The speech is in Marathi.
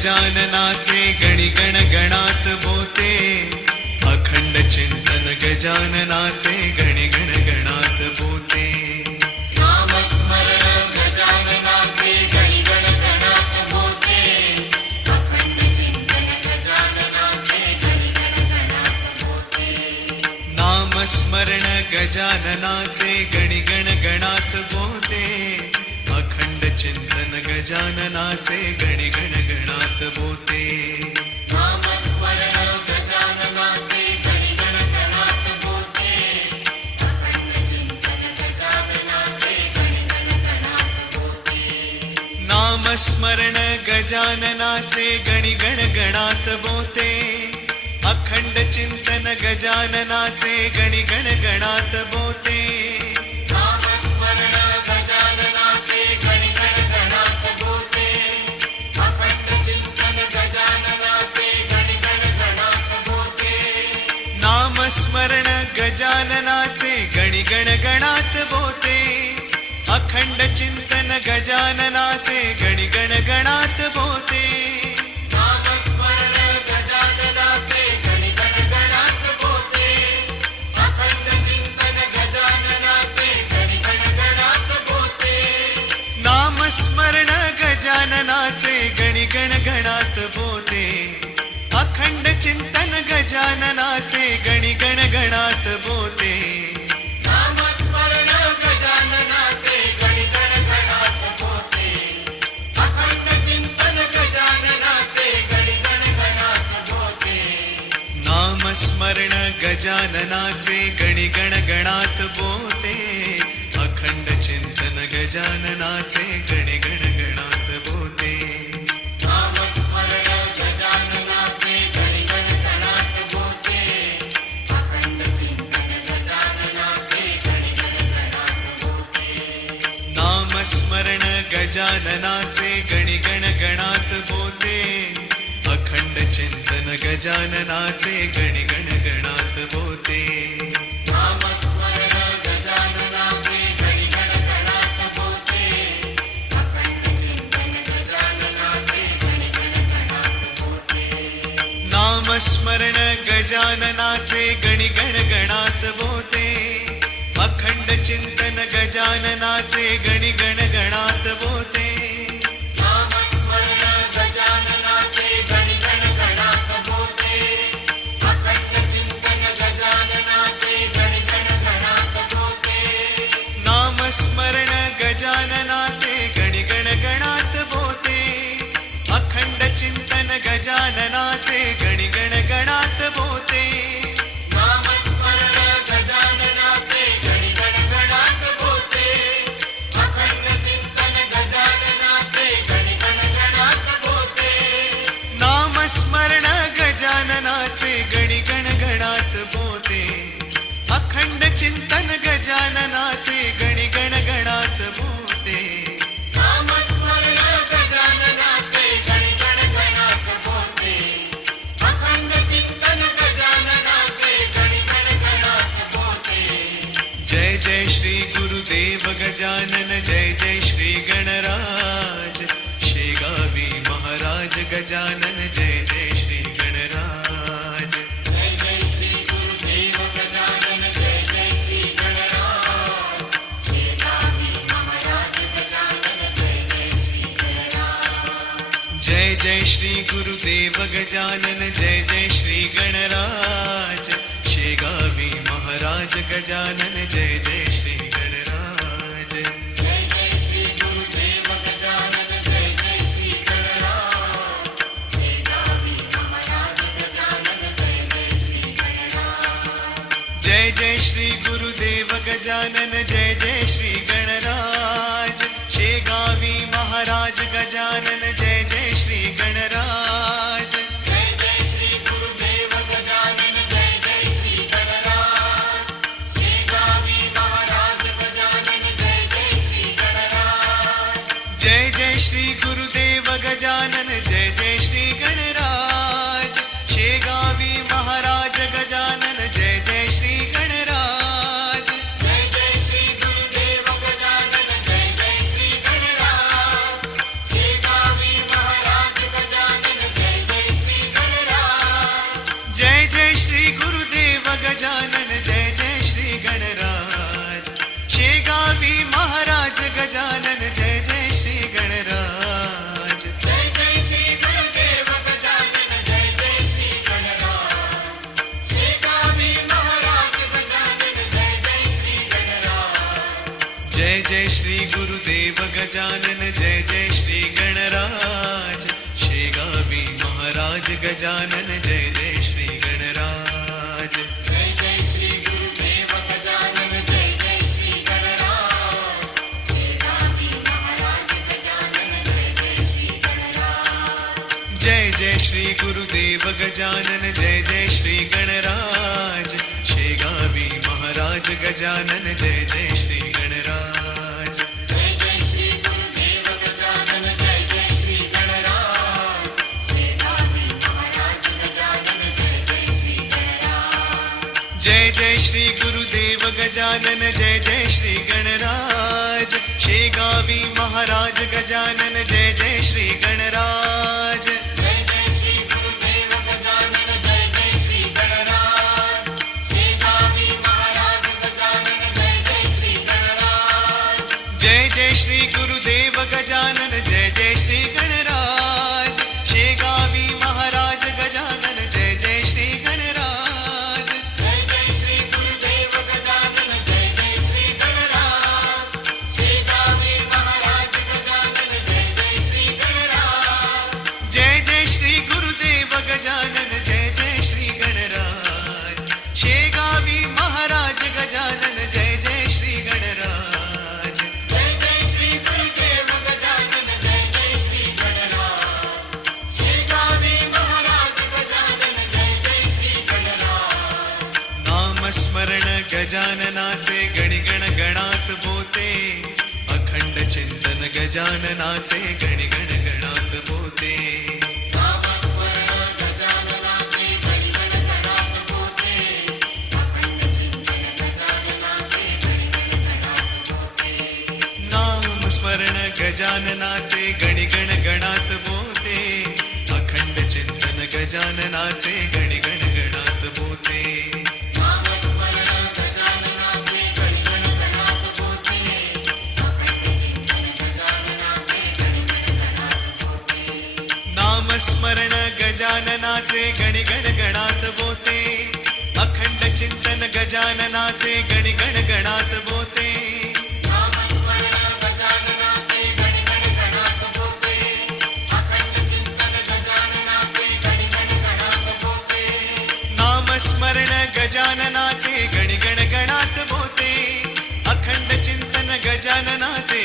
गजाननाचे गणी गण गणात बोते, अखंड चिंतन गजाननाचे गणी गण गणात बोते. नामस्मरण गजाननाचे गणी गण गणात बोते, अखंड चिंतन गजाननाचे गणी गण गणात बोते. नामस्मरण गजाननाचे गणी गण गणात बोते, अखंड चिंतन गजाननाचे गणी गण गणात बोते. नामस्मरण गजाननाचे गणी गण गणात बोते, अखंड चिंतन गजाननाचे गणी गण गणात बोते. नामस्मरण गजाननाचे गणी गण गणात बोते, अखंड चिंतन गजाननाचे गणी गण गणात बोते. नामस्मरण गजाननाचे गणी गण गणात बोते, अखंड चिंतन गजाननाचे गणी गण गणात बोते. नामस्मरण गजाननाचे गणी गण गणात बोते, अखंड चिंतन गजाननाचे गणी गण गणात बोते. नामस्मरण गजाननाचे गणी गण गणात बोते, अखंड चिंतन गजाननाचे गणी गण गणात बोते. नामस्मरण गजाननाचे गणी गण गणात बोते, अखंड चिंतन गजाननाचे गणी गण गणात बोते. नामस्मरण गजाननाचे गणी गण गणात बोते, अखंड चिंतन गजाननाचे गणी गण गणात बोते. नामस्मरण गजाननाचे गणी गण गणात बोते, अखंड चिंतन गजाननाचे गणी गण गणात बोते. नामस्मरण गजाननाचे गणी गण गणात बोते, अखंड चिंतन गजाननाचे गणी गण गणात बोते. नामस्मरण गजाननाचे गणी गण गणात बोते, अखंड चिंतन गजाननाचे गणी गण गणात बोते. नामस्मरण गजाननाचे गणी गण गणात बोते, अखंड चिंतन गजाननाचे गणी गण गणात बोते. नामस्मरण गजाननाचे गणी गण गणात बोते, अखंड चिंतन गजाननाचे गणी गण गणात बोते. नामस्मरण गजाननाचे गणी गण गणात बोते, अखंड चिंतन गजाननाचे गणी गण गणात बोते. नामस्मरण गजाननाचे गणी गण गणात बोते, अखंड चिंतन गजाननाचे गणी गण गणात बोते. नामस्मरण गजाननाचे गणी गण गणात बोते, अखंड चिंतन गजाननाचे गणी गण गणात बोते. नामस्मरण गजाननाचे गणी गण गणात बोते, अखंड चिंतन गजाननाचे गणी गण गणात बोते. नामस्मरण गजाननाचे गणी गण गणात बोते, अखंड चिंतन गजाननाचे गणी गण गणात बोते. जय जय श्री गुरुदेव गजानन, जय जय श्री गणराज, शेगावी महाराज गजानन, जय जय श्री गणराज. जय जय श्री गुरुदेव गजानन, जय जय श्री गणराज, शेगावी महाराज गजानन, जय जय श्री गणराज. जय जय श्री गुरुदेव गजानन, जय जय श्री गणराज, शेगावी महाराज गजानन, जय जय श्री गणराज. जय जय श्री गुरुदेव गजानन, जय जय श्री गणराज, शेगावी महाराज गजानन, जय जय श्री गणराज. जय जय श्री गुरुदेव गजानन, जय जय श्री गणराज, शेगावी महाराज गजानन, जय जय श्री गणराज. जय जय श्री गुरुदेव गजानन, जय जय श्री गणराज, शेगावी महाराज गजानन, जय जय श्री गणराज. जय जय श्री गुरुदेव गजानन, जय जय श्री गणराज, शेगावी महाराज गजानन, जय जय श्री गणराज. जय जय श्री गुरुदेव गजानन, जय जय श्री गणराज, शेगावी महाराज गजानन, जय श्री गुरुदेव गजानन जय जय श्री गणराज शेगावी महाराज गजानन जय जय श्री गणराज जय जय श्री गुरुदेव गजानन जय जय श्री गणराज शेगावी महाराज गजानन जय जय श्री गणराज जय जय श्री गुरुदेव गजानन जय जय श्री गणराज शेगावी महाराज गजानन जय जय श्री गणराज जय जय श्री गुरुदेव गजानन जय जय श्री गणराज शेगावी महाराज गजानन जय जय श्री गणराज जय जय श्री गुरुदेव गजानन जय जय श्री गणराज शेगावी महाराज गजानन जय जय श्री गणराज जय जय श्री गुरुदेव गजानन जय जय श्री गणराज शेगावी महाराज गजानन जय जय श्री गणराज जय जय श्री गुरुदेव गजानन जय जय श्री गणराज शेगावी महाराज गजानन जय जय श्री गणराज जय जय श्री गुरुदेव गजानन जय जय श्री गणराज शेगावी महाराज गजानन जय जय श्री गणराज जय जय श्री गुरुदेव गजानन जय जय श्री गणराज शेगावी महाराज गजानन जय जय श्री गणराज जय जय श्री गुरुदेव गजानन जय जय श्री गणराज शेगावी महाराज गजानन जय जय श्री गणराज नामस्मरण गजाननाचे गणगण गणात बोते अखंड चिंतन गजाननाचे गणगण गणात बोते नामस्मरण गजाननाचे गणगण गणात बोते अखंड चिंतन गजाननाचे गणगण गणात बोते नामस्मरण गजाननाचे गणगण गणात बोते अखंड चिंतन गजाननाचे गणगण गणात बोते नामस्मरण गजाननाचे गणगण गणात बोते अखंड चिंतन गजाननाचे गणगण गणात बोते नामस्मरण गजाननाचे गणगण गणात बोते अखंड चिंतन गजाननाचे गणगण गणात बोते नामस्मरण गजाननाचे गणगण गणात बोते अखंड चिंतन गजाननाचे